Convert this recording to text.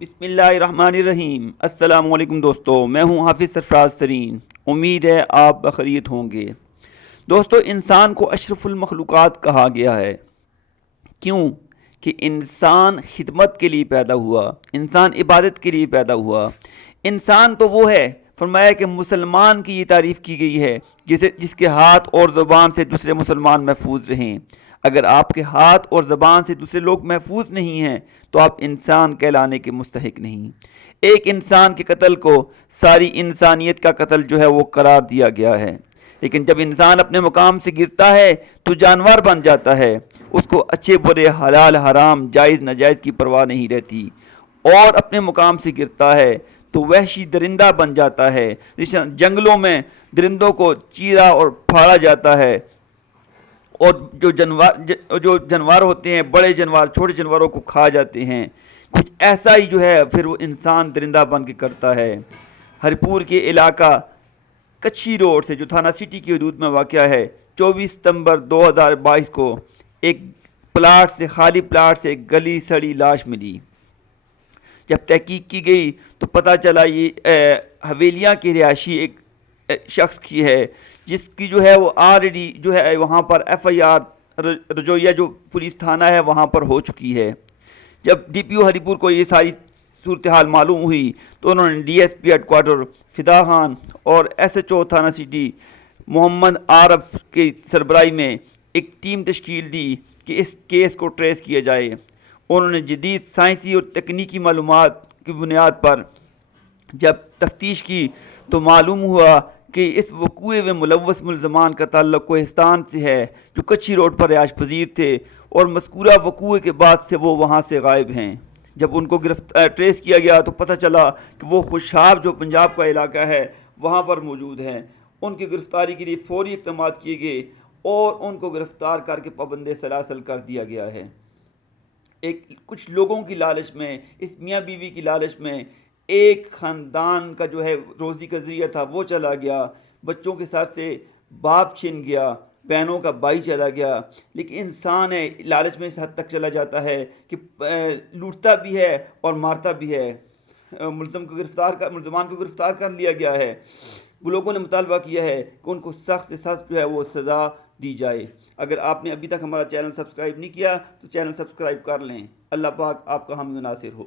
بسم اللہ الرحمن الرحیم۔ السلام علیکم دوستو، میں ہوں حافظ سرفراز ترین۔ امید ہے آپ بخیریت ہوں گے۔ دوستو، انسان کو اشرف المخلوقات کہا گیا ہے۔ کیوں؟ کہ انسان خدمت کے لیے پیدا ہوا، انسان عبادت کے لیے پیدا ہوا۔ انسان تو وہ ہے، فرمایا کہ مسلمان کی یہ تعریف کی گئی ہے جس کے ہاتھ اور زبان سے دوسرے مسلمان محفوظ رہیں۔ اگر آپ کے ہاتھ اور زبان سے دوسرے لوگ محفوظ نہیں ہیں تو آپ انسان کہلانے کے مستحق نہیں۔ ایک انسان کے قتل کو ساری انسانیت کا قتل جو ہے وہ قرار دیا گیا ہے۔ لیکن جب انسان اپنے مقام سے گرتا ہے تو جانور بن جاتا ہے، اس کو اچھے برے، حلال حرام، جائز ناجائز کی پرواہ نہیں رہتی، اور اپنے مقام سے گرتا ہے تو وحشی درندہ بن جاتا ہے۔ جنگلوں میں درندوں کو چیرا اور پھاڑا جاتا ہے، اور جو جانور ہوتے ہیں، بڑے جانور چھوٹے جانوروں کو کھا جاتے ہیں۔ کچھ ایسا ہی جو ہے پھر وہ انسان درندہ بن کے کرتا ہے۔ ہری پور کے علاقہ کچھی روڈ سے جو تھانہ سٹی کی حدود میں واقع ہے، 24 ستمبر 2022 کو ایک خالی پلاٹ سے ایک گلی سڑی لاش ملی۔ جب تحقیق کی گئی تو پتہ چلا یہ حویلیاں کے رہائشی ایک شخص کی ہے، جس کی جو ہے وہ آلریڈی جو ہے وہاں پر ایف آئی آر رجویہ جو پولیس تھانہ ہے وہاں پر ہو چکی ہے۔ جب ڈی پی او ہری پور کو یہ ساری صورتحال معلوم ہوئی تو انہوں نے D S P headquarter Fida Khan اور ایس ایچ او تھانہ سٹی محمد عارف کی سربراہی میں ایک ٹیم تشکیل دی کہ اس کیس کو ٹریس کیا جائے۔ انہوں نے جدید سائنسی اور تکنیکی معلومات کی بنیاد پر جب تفتیش کی تو معلوم ہوا کہ اس وقوعے میں ملوث ملزمان کا تعلق کوہستان سے ہے، جو کچھی روڈ پر رہائش پذیر تھے، اور مذکورہ وقوعے کے بعد سے وہ وہاں سے غائب ہیں۔ جب ان کو ٹریس کیا گیا تو پتہ چلا کہ وہ خوشاب جو پنجاب کا علاقہ ہے وہاں پر موجود ہیں۔ ان کی گرفتاری کے لیے فوری اقدامات کیے گئے اور ان کو گرفتار کر کے پابند سلاسل کر دیا گیا ہے۔ کچھ لوگوں کی لالچ میں، اس میاں بیوی کی لالچ میں، ایک خاندان کا جو ہے روزی کا ذریعہ تھا وہ چلا گیا، بچوں کے سر سے باپ چھن گیا، بہنوں کا بھائی چلا گیا۔ لیکن انسان ہے، لالچ میں اس حد تک چلا جاتا ہے کہ لوٹتا بھی ہے اور مارتا بھی ہے۔ ملزمان کو گرفتار کر لیا گیا ہے۔ لوگوں نے مطالبہ کیا ہے کہ ان کو سخت سے سخت جو ہے وہ سزا دی جائے۔ اگر آپ نے ابھی تک ہمارا چینل سبسکرائب نہیں کیا تو چینل سبسکرائب کر لیں۔ اللہ پاک آپ کا حامی و ناصر ہو۔